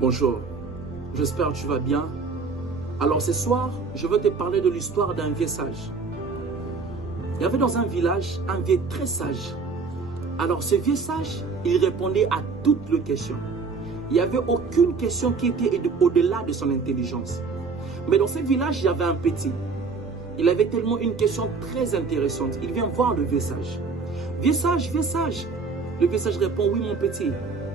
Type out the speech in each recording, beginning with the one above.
Bonjour, j'espère que tu vas bien. Alors ce soir, je veux te parler de l'histoire d'un vieux sage. Il y avait dans un village un vieux très sage. Alors ce vieux sage, il répondait à toutes les questions. Il n'y avait aucune question qui était au-delà de son intelligence. Mais dans ce village, il y avait un petit. Il avait tellement une question très intéressante. Il vient voir le vieux sage. Vieux sage, vieux sage. Le vieux sage répond, oui mon petit.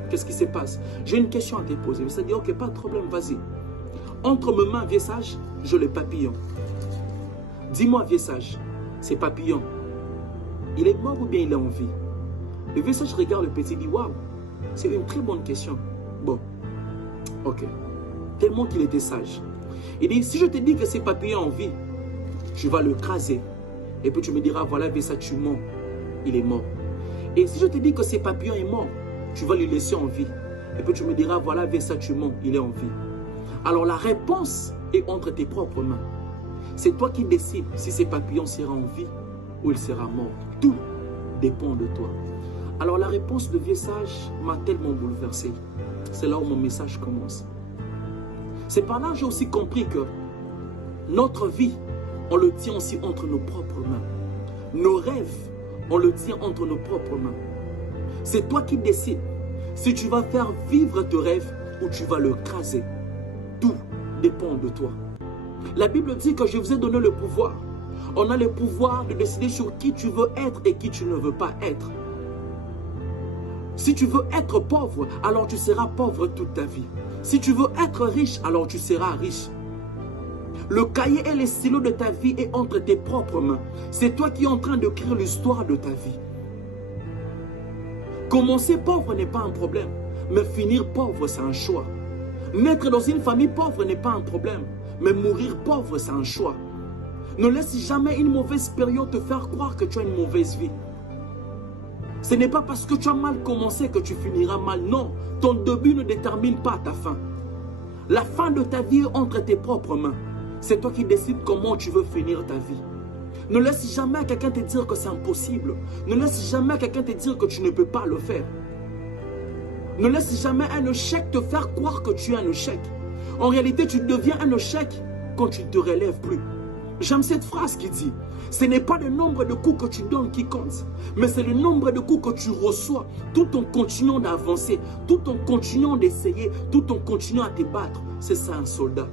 Qu'est-ce qui se passe? J'ai une question à te poser. Le vieux sage dit, ok, pas de problème, vas-y. Entre mes mains, vieux sage, j'ai le papillon. Dis-moi, vieux sage, ce papillon, il est mort ou bien il est en vie? Le vieux sage regarde le petit et dit, waouh, c'est une très bonne question. Bon, ok. Tellement qu'il était sage. Il dit, si je te dis que ce papillon est en vie, tu vas le craser. Et puis tu me diras, voilà, vieux sage, tu mens. Il est mort. Et si je te dis que ce papillon est mort, tu vas le laisser en vie. Et puis tu me diras, voilà, vieux sage, tu mens. Il est en vie. Alors la réponse est entre tes propres mains. C'est toi qui décides si ce papillon sera en vie ou il sera mort. Tout dépend de toi. Alors la réponse de vieux sage m'a tellement bouleversé. C'est là où mon message commence. C'est par là que j'ai aussi compris que notre vie, on le tient aussi entre nos propres mains. Nos rêves, on le tient entre nos propres mains. C'est toi qui décides si tu vas faire vivre tes rêves ou tu vas le craser. Tout dépend de toi. La Bible dit que je vous ai donné le pouvoir. On a le pouvoir de décider sur qui tu veux être et qui tu ne veux pas être. Si tu veux être pauvre, alors tu seras pauvre toute ta vie. Si tu veux être riche, alors tu seras riche. Le cahier et les stylos de ta vie est entre tes propres mains. C'est toi qui es en train d'écrire l'histoire de ta vie. Commencer pauvre n'est pas un problème, mais finir pauvre, c'est un choix. Naître dans une famille pauvre n'est pas un problème, mais mourir pauvre, c'est un choix. Ne laisse jamais une mauvaise période te faire croire que tu as une mauvaise vie. Ce n'est pas parce que tu as mal commencé que tu finiras mal. Non, ton début ne détermine pas ta fin. La fin de ta vie est entre tes propres mains. C'est toi qui décides comment tu veux finir ta vie. Ne laisse jamais quelqu'un te dire que c'est impossible. Ne laisse jamais quelqu'un te dire que tu ne peux pas le faire. Ne laisse jamais un échec te faire croire que tu es un échec. En réalité, tu deviens un échec quand tu ne te relèves plus. J'aime cette phrase qui dit, ce n'est pas le nombre de coups que tu donnes qui compte, mais c'est le nombre de coups que tu reçois tout en continuant d'avancer, tout en continuant d'essayer, tout en continuant à te battre. C'est ça un soldat.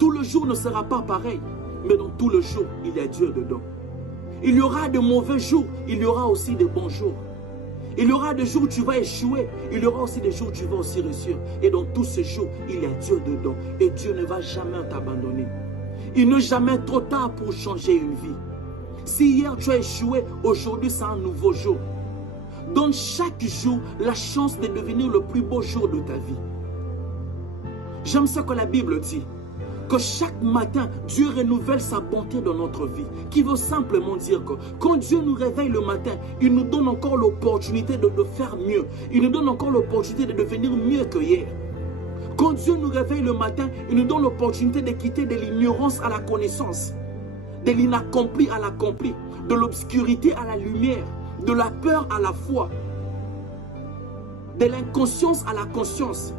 Tout le jour ne sera pas pareil, mais dans tout le jour, il y a Dieu dedans. Il y aura de mauvais jours, il y aura aussi de bons jours. Il y aura des jours où tu vas échouer. Il y aura aussi des jours où tu vas aussi réussir. Et dans tous ces jours, il y a Dieu dedans. Et Dieu ne va jamais t'abandonner. Il n'est jamais trop tard pour changer une vie. Si hier tu as échoué, aujourd'hui c'est un nouveau jour. Donne chaque jour la chance de devenir le plus beau jour de ta vie. J'aime ce que la Bible dit. Que chaque matin, Dieu renouvelle sa bonté dans notre vie. Qui veut simplement dire que quand Dieu nous réveille le matin, il nous donne encore l'opportunité de faire mieux. Il nous donne encore l'opportunité de devenir mieux que hier. Quand Dieu nous réveille le matin, il nous donne l'opportunité de quitter de l'ignorance à la connaissance. De l'inaccompli à l'accompli. De l'obscurité à la lumière. De la peur à la foi. De l'inconscience à la conscience.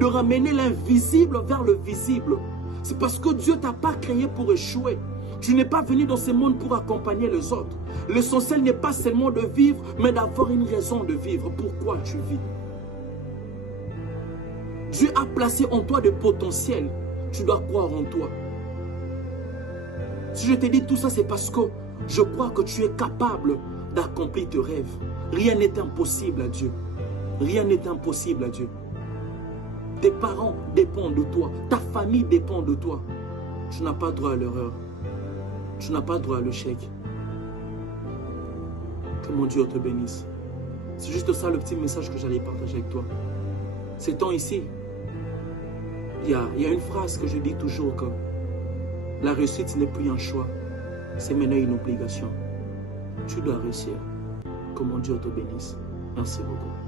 De ramener l'invisible vers le visible. C'est parce que Dieu ne t'a pas créé pour échouer. Tu n'es pas venu dans ce monde pour accompagner les autres. L'essentiel n'est pas seulement de vivre, mais d'avoir une raison de vivre. Pourquoi tu vis? Dieu a placé en toi des potentiels. Tu dois croire en toi. Si je te dis tout ça, c'est parce que je crois que tu es capable d'accomplir tes rêves. Rien n'est impossible à Dieu. Rien n'est impossible à Dieu. Tes parents dépendent de toi. Ta famille dépend de toi. Tu n'as pas droit à l'erreur. Tu n'as pas droit à l'échec. Que mon Dieu te bénisse. C'est juste ça le petit message que j'allais partager avec toi. Ces temps ici, il y a une phrase que je dis toujours que la réussite n'est plus un choix. C'est maintenant une obligation. Tu dois réussir. Que mon Dieu te bénisse. Merci beaucoup.